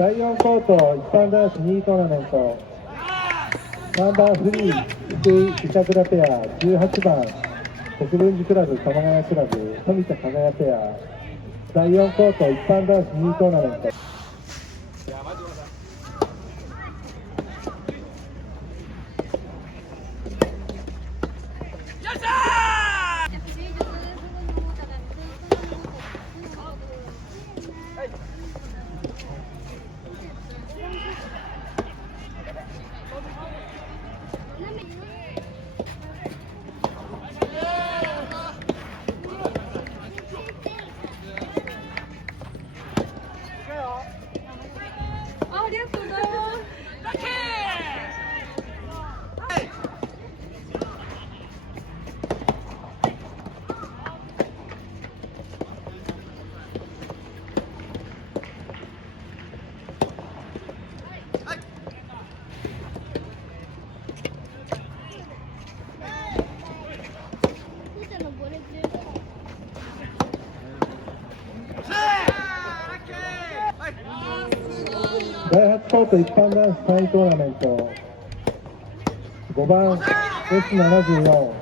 第4コート一般男子2位トーナメント、3番フリー福井板倉ペア、18番国分寺クラブ神奈川クラブ富田加賀谷ペア、第4コート一般男子2位トーナメント。ありがとうございます。第8コート一般男子3位トーナメント、5番 S74。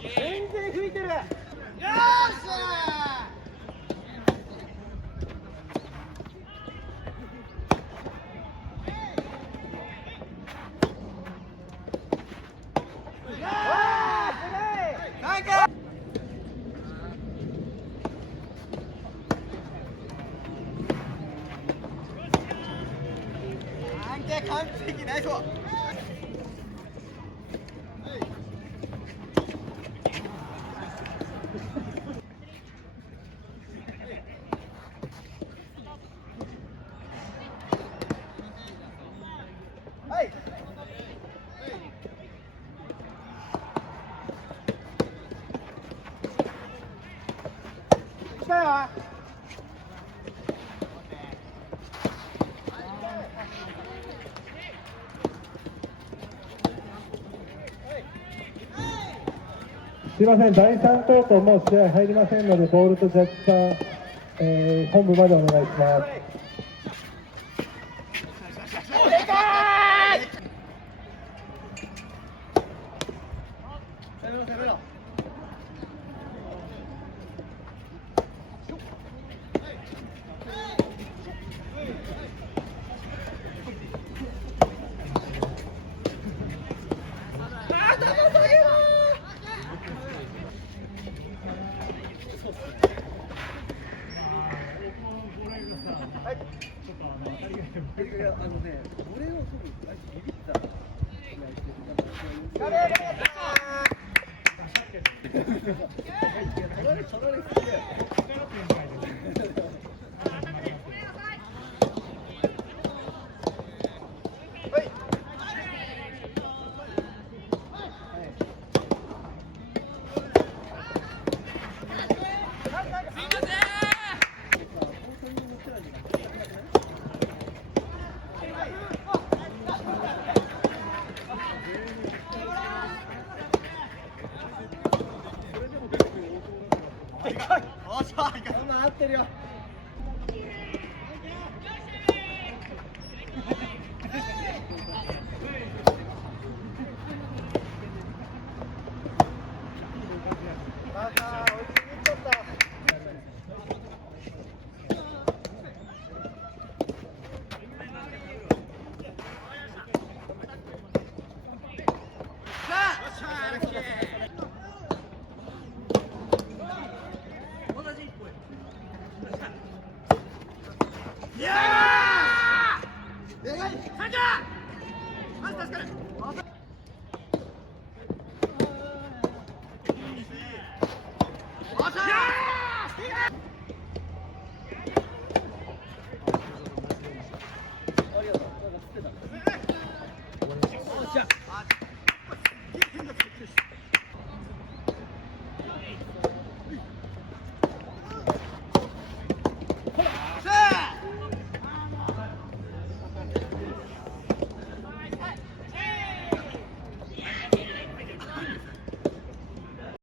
全然吹いてる。よっしゃー、完璧ナイス。すいません、第3コートもう試合入りませんので、ボールとジャッジさん、本部までお願いします。はい。合ってるよ。いやー！でかい！サンキュー！マジ助かる！